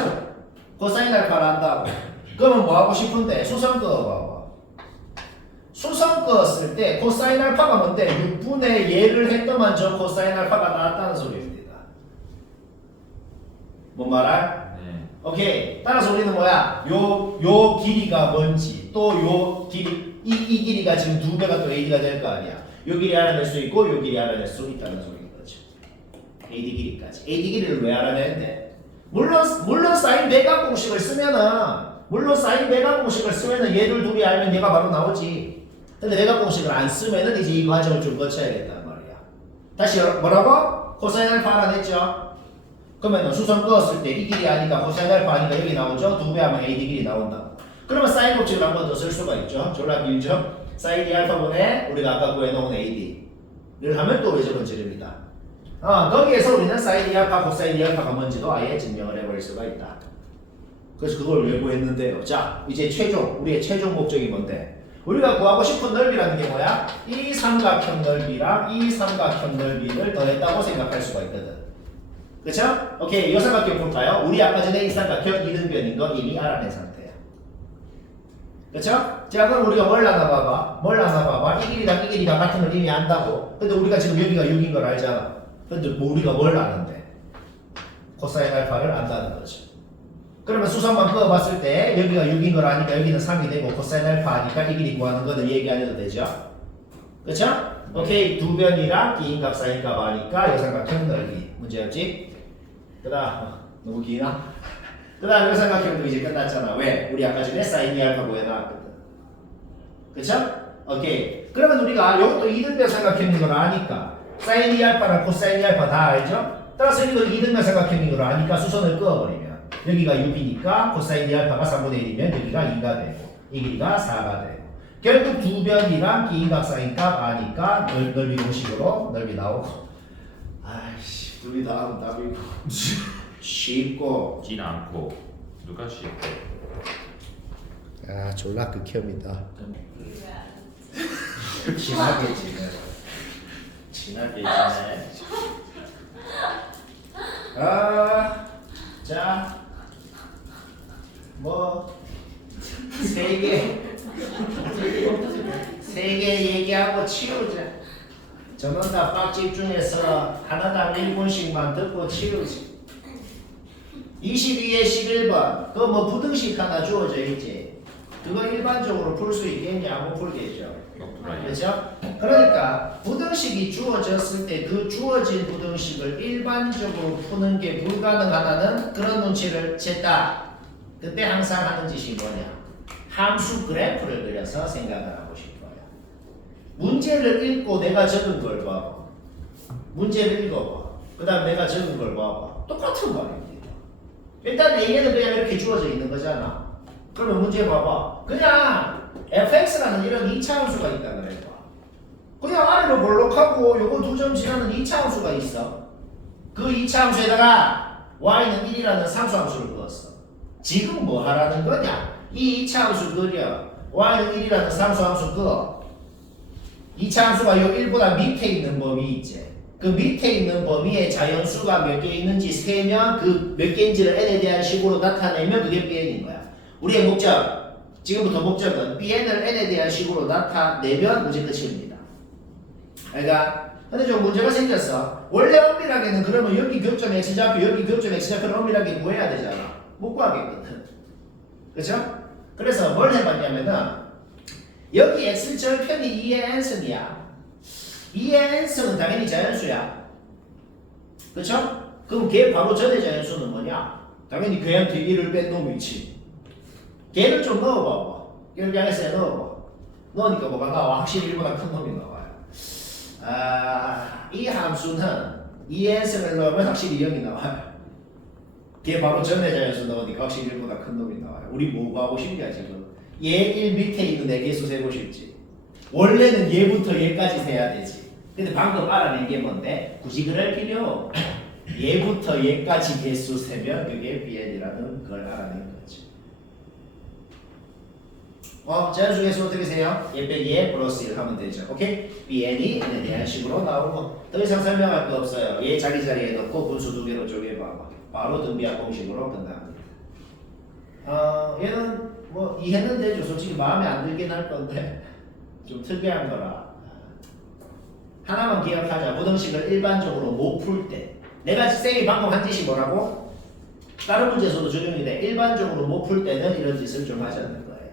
코사인 알파를 한다고. 그러면 뭐 하고 싶은데? 수성 그어봐봐. 수성 그었을 때 코사인 알파가 뭔데? 6분의 얘를 했더만 저 코사인 알파가 나왔다는 소리입니다. 뭔 말할? 네. 오케이. 따라서 우리는 뭐야? 요 길이가 뭔지, 또 요 길이, 이 길이가 지금 2배가 또 AD가 될 거 아니야. 요 길이 알아낼 수 있고 요 길이 알아낼 수 있다는 소리인 거죠. AD 길이까지. AD 길이를 왜 알아내는데? 물론 사인 배각 공식을 쓰면은 얘들 둘이 알면 얘가 바로 나오지. 근데 배각 공식을 안 쓰면은 이제 이 과정을 좀 거쳐야겠단 말이야. 다시 뭐라고? 코사인 알파 알아냈죠? 그러면 수성 그었을 때 이 길이 아니까 코사인 알파 아니까 여기 나오죠? 2배 하면 AD 길이 나온다. 그러면 사인 법칙을 한 번 더 쓸 수가 있죠. 졸라 길죠? 사인 2알파분의 우리가 아까 구해놓은 AD를 하면 또 외접원질입니다. 거기에서 우리는 사인 2알파, 코사인 2알파가 뭔지도 아예 증명을 해버릴 수가 있다. 그래서 그걸 왜 구했는데요. 자, 이제 우리의 최종 목적이 뭔데? 우리가 구하고 싶은 넓이라는 게 뭐야? 이 삼각형 넓이랑 이 삼각형 넓이를 더했다고 생각할 수가 있거든. 그쵸? 오케이, 이 삼각형 볼까요? 우리 아까 전에 이 삼각형 이등변인 거 이미 알아낸 상태야. 그쵸? 자, 그럼 우리가 뭘 하나 봐봐. 이 길이랑 같은 걸 이미 안다고. 근데 우리가 지금 여기가 6인 걸 알잖아. 근데 뭐 우리가 뭘 아는데? 코사인 알파를 안다는 거죠. 그러면 수성만 그어봤을 때 여기가 6인 걸 아니까 여기는 3이 되고 코사인 알파 아니까 이 길이 구하는 거는 얘기 안 해도 되죠? 그쵸? 오케이, 두 변이랑 기인각 사인값 아니까 여삼각형 넓이 문제 없지? 그 다음 너무 기나? 그 다음 여삼각형도 이제 끝났잖아. 왜? 우리 아까 전에 사인 2알파 구해놨거든. 그쵸? 오케이. 그러면 우리가 이것도 2등변 삼각형인 걸 아니까 사인 2알파랑 코사인 2알파 다 알죠? 따라서 이거 2등변 삼각형인 걸 아니까 수선을 그어버리면 여기가 6이니까 코사인 2알파가 3분의 1이면 여기가 2가 되고 이 길이가 4가 되고 결국 두 변이랑 기인각 사인값 아니까 넓이 공식으로 넓이 나오고 아이씨 둘이 다 하면 답이고 쉽고 진 않고 누가 쉽고 아 졸라 극혐이다 진하게 지내 진하게 지내 자 뭐 세 개 얘기하고 치우자. 저는 다 빡 집중해서 하나당 1분씩만 듣고 치우지. 22에 11번. 그거 뭐 부등식 하나 주어져 있지. 그거 일반적으로 풀 수 있겠냐? 못 풀겠죠. 그렇죠? 그러니까 부등식이 주어졌을 때 그 주어진 부등식을 일반적으로 푸는 게 불가능하다는 그런 눈치를 챘다. 그때 항상 하는 짓이 뭐냐? 함수 그래프를 그려서 생각을 하고 싶어요. 문제를 읽고 내가 적은 걸 봐봐. 문제를 읽어봐. 그 다음 내가 적은 걸 봐봐. 똑같은 말입니다. 일단 A에는 그냥 이렇게 주어져 있는 거잖아. 그러면 문제 봐봐. 그냥 fx라는 이런 2차 함수가 있다 그래봐. 그냥 아래로 볼록하고 요거 두 점 지나는 2차 함수가 있어. 그 2차 함수에다가 y는 1이라는 상수함수를 그었어. 지금 뭐 하라는 거냐? 이 2차 함수 그려. y는 1이라는 상수함수 그어. 2차 함수가 요 1보다 밑에 있는 범위 있지. 그 밑에 있는 범위에 자연수가 몇 개 있는지 세면 그 몇 개인지를 n에 대한 식으로 나타내면 그게 bn인 거야. 우리의 목적, 지금부터 목적은 bn을 n에 대한 식으로 나타내면 문제 끝입니다. 그러니까 근데 좀 문제가 생겼어. 원래 엄밀하게는 그러면 여기 교점 x좌표 여기 교점 x좌표를 엄밀하게 구해야 되잖아. 못 구하겠거든. 그렇죠? 그래서 뭘 해봤냐면은 여기 x절편이 2의 n승이야. 2의 n승은 당연히 자연수야. 그렇죠? 그럼 걔 바로 전의 자연수는 뭐냐? 당연히 걔한테 1을 뺀 놈이지. 걔를 좀 넣어봐봐. 걔를 양에서 넣어봐. 넣으니까 뭐가 나와? 확실히 1보다 큰 놈이 나와요. 이 함수는 2의 n승을 넣으면 확실히 0이 나와요. 걔 바로 전의 자연수 넣으니까 확실히 1보다 큰 놈이 나와요. 우리 뭐 구하고 싶냐 지금? 얘 1 밑에 있는 내 개수 세고 싶지. 원래는 얘부터 얘까지 세야 되지. 근데 방금 알아낸 게 뭔데? 굳이 그럴 필요. 얘부터 얘까지 개수 세면 그게 bn이라는 걸 알아낸 거지. 자연수 개수 어떻게 세요? 얘 빼기 얘 플러스 1 하면 되죠. 오케이? bn이 n에 대한 식으로 나오고 더 이상 설명할 거 없어요. 얘 자기 자리에 넣고 분수 두 개로 쪼개봐봐. 바로 등비합 공식으로 끝납니다. 얘는 뭐 이해는 되죠. 솔직히 마음에 안 들긴 할 건데 좀 특이한 거라. 하나만 기억하자. 부등식을 일반적으로 못 풀 때 내가 쌤이 방금 한 짓이 뭐라고? 다른 문제에서도 적용이 돼. 일반적으로 못 풀 때는 이런 짓을 좀 하자는 거예요.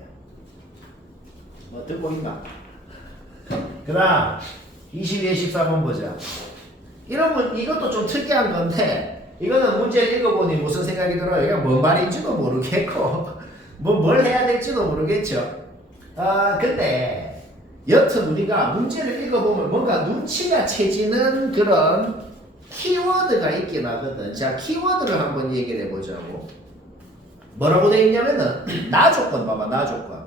뭐 듣고 있나? 그 다음 22에 14번 보자. 이것도 좀 특이한 건데 이거는 문제를 읽어보니 무슨 생각이 들어요? 이게 뭔 말인지도 모르겠고 뭘 해야 될지도 모르겠죠. 근데 여튼 우리가 문제를 읽어보면 뭔가 눈치가 채지는 그런 키워드가 있긴 하거든. 자, 키워드를 한번 얘기를 해보자고. 뭐라고 돼 있냐면은 나 조건 봐봐. 나 조건.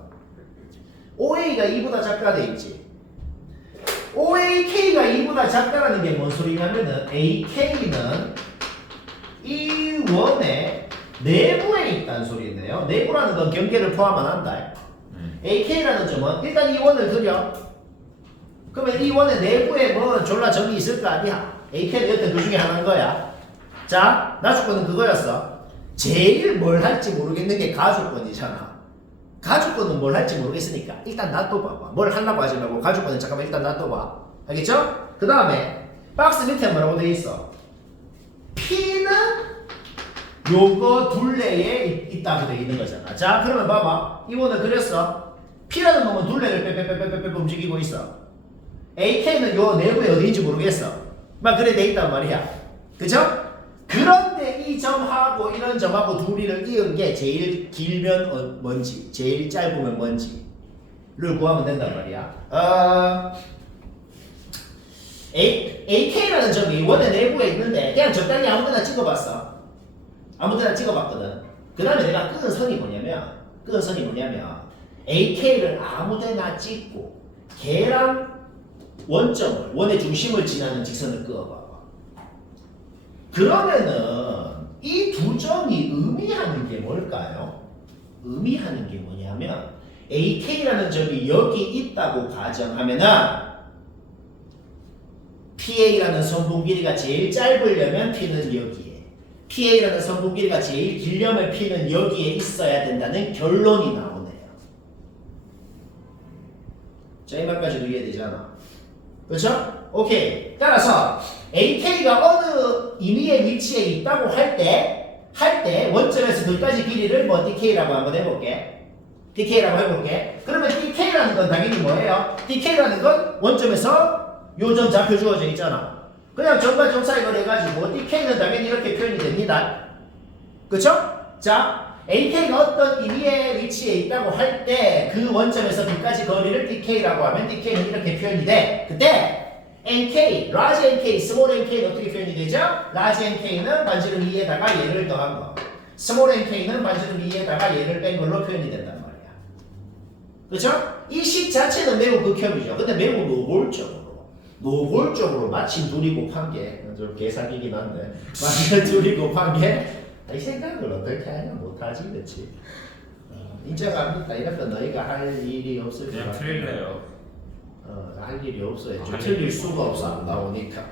OA가 2보다 작다 돼 있지. OAK가 2보다 작다라는 게 뭔 소리냐면은 AK는 이 원의 내부에 있다는 소리네요. 내부라는 건 경계를 포함 안 한다. AK라는 점은 일단 이 원을 그려. 그러면 이 원의 내부에 뭐 졸라 점이 있을 거 아니야. AK는 여튼 그 중에 하나인 거야. 자, 나주권은 그거였어. 제일 뭘 할지 모르겠는 게 가주권이잖아. 가주권은 뭘 할지 모르겠으니까 일단 놔둬봐봐. 뭘 하려고 하지 말고 가주권은 잠깐만 일단 놔둬봐. 알겠죠? 그 다음에 박스 밑에 뭐라고 돼 있어? P는 요거 둘레에 있다고 돼 있는 거잖아. 자, 그러면 봐봐. 이 원을 그렸어. P라는 놈은 둘레를 빼빼빼빼빼 움직이고 있어. AK는 요 내부에 어디인지 모르겠어. 막 그래 돼 있단 말이야. 그죠? 그런데 이 점하고 이런 점하고 둘이를 이은 게 제일 길면 뭔지, 제일 짧으면 뭔지를 구하면 된단 말이야. AK라는 점이 원의 내부에 있는데 그냥 적당히 아무데나 찍어봤어. 아무데나 찍어봤거든. 그 다음에 내가 끄은 선이 뭐냐면 AK를 아무데나 찍고 걔랑 원점을, 원의 중심을 지나는 직선을 그어봐봐. 그러면은 이 두 점이 의미하는 게 뭘까요? 의미하는 게 뭐냐면 AK라는 점이 여기 있다고 가정하면은 PA라는 선분 길이가 제일 짧으려면 P는 여기에, PA라는 선분 길이가 제일 길려면 P는 여기에 있어야 된다는 결론이 나오네요. 자, 이 말까지도 이해되잖아. 그렇죠? 오케이. 따라서 AK가 어느 임의의 위치에 있다고 할 때 원점에서 끝까지 길이를 뭐 DK라고 한번 해볼게. DK라고 해볼게. 그러면 DK라는 건 당연히 뭐예요? DK라는 건 원점에서 요점 좌표 주어져 있잖아. 그냥 점과 점 사이 거래가지고 DK는 당연히 이렇게 표현이 됩니다. 그쵸? 자, AK가 어떤 임의의 위치에 있다고 할 때 그 원점에서 B까지 거리를 DK라고 하면 DK는 이렇게 표현이 돼. 그때 NK, large NK, small NK는 어떻게 표현이 되죠? large NK는 반지름 2에다가 얘를 더한 거, small NK는 반지름 2에다가 얘를 뺀 걸로 표현이 된단 말이야. 그쵸? 이 식 자체는 매우 극혐이죠. 근데 매우 노골적으로 마침 둘이 곱한 게 좀 계산이긴 한데 마침 둘이 곱한 게 이 생각을 어떻게 하냐 못하지 그렇지. 인정합니다. 이런 거 너희가 할 일이 없을 것 그냥 같아. 틀릴래요. 할 일이 없어요. 할 틀릴 일이 수가 없어 안 나오니까.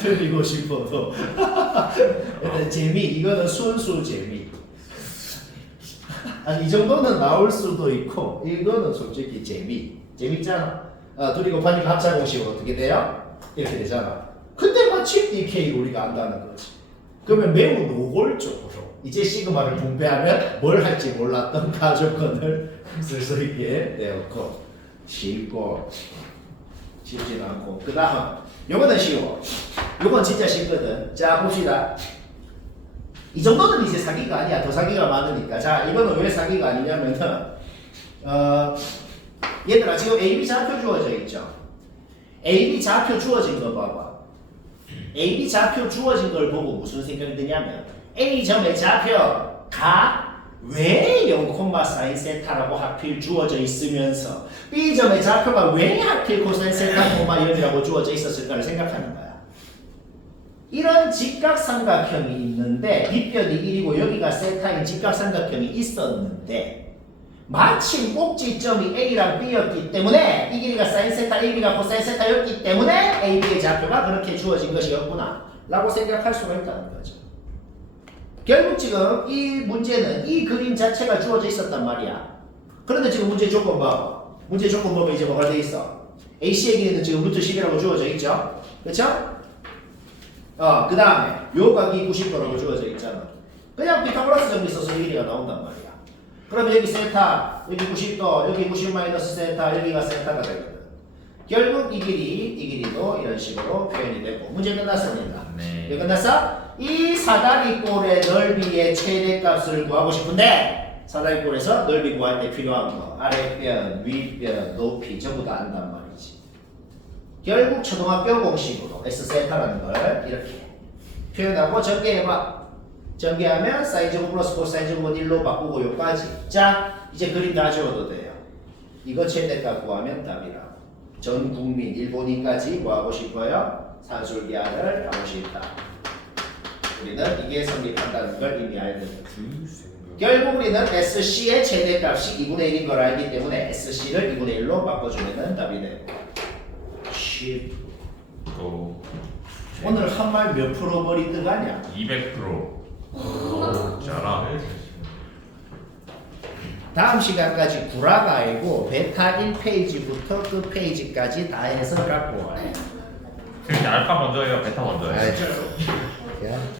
틀리고 싶어도. 근데 재미 이거는 순수 재미. 아니 이 정도는 나올 수도 있고 이거는 솔직히 재밌잖아. 둘이 곱하니까 합차 공식은 어떻게 돼요? 이렇게 되잖아. 근데 마침 DK 우리가 안다는 거지. 그러면 매우 노골적으로 이제 시그마를 분배하면 뭘 할지 몰랐던 가조건을 쓸 수 있게 되었고 쉽진 않고 그 다음 요거는 쉬워. 요건 진짜 쉽거든. 자 봅시다. 이 정도는 이제 사기가 아니야. 더 사기가 많으니까. 자 이거는 왜 사기가 아니냐면은 얘들아 지금 AB 좌표 주어져 있죠. AB 좌표 주어진 거 봐봐. AB 좌표 주어진 걸 보고 무슨 생각이 드냐면 A점의 좌표가 왜 0,sin 세타라고 하필 주어져 있으면서 B점의 좌표가 왜 하필 코사인 세타, 0이라고 주어져 있었을까를 생각하는 거야. 이런 직각삼각형이 있는데 빗변이 1이고 여기가 세타인 직각삼각형이 있었는데 마침 꼭지점이 A랑 B였기 때문에 이 길이가 사인 세타, AB가 코사인 세타였기 때문에 AB의 좌표가 그렇게 주어진 것이었구나 라고 생각할 수가 있다는 거죠. 결국 지금 이 문제는 이 그림 자체가 주어져 있었단 말이야. 그런데 지금 문제 조건 봐. 문제 조건 보면 이제 뭐가 돼 있어? AC의 길이는 지금 루트 10이라고 주어져 있죠? 그렇죠? 그 다음에 요 각이 90도라고 주어져 있잖아. 그냥 피타고라스 정리 써서 이 길이가 나온단 말이야. 그러면 여기 세타, 여기 90도, 여기 90 마이너스 세타, 여기가 세타가 되거든. 결국 이 길이도 이런 식으로 표현이 되고 문제 끝났습니다. 네. 이제 끝났어? 이 사다리꼴의 넓이의 최대값을 구하고 싶은데 사다리꼴에서 넓이 구할 때 필요한 거 아랫변, 윗변, 높이 전부 다 안단 말이지. 결국 초등학교 공식으로 S세타라는 걸 이렇게 표현하고 전개해봐. 전개하면 사인제곱 플러스 코사인제곱은 1로 바꾸고 요까지. 자 이제 그림 다 지워도 돼요. 이거 최대값 구하면 답이라고. 전 국민 일본인까지 구하고 싶어요. 산술기하를 하고 싶다. 우리는 이게 성립한다는 걸 이미 알거든. 결국 우리는 SC의 최대값이 2분의 1인 걸 알기 때문에 SC를 2분의 1로 바꿔주면 답이 되고. 또 오늘 한 말 몇 프로 머리 뜨가냐? 200%. 잘하. 다음 시간까지 구라가 아니고 베타 1페이지부터 끝 페이지까지 다 해서 갖고 와요. 알파 먼저 해요, 베타 먼저 해요. 야.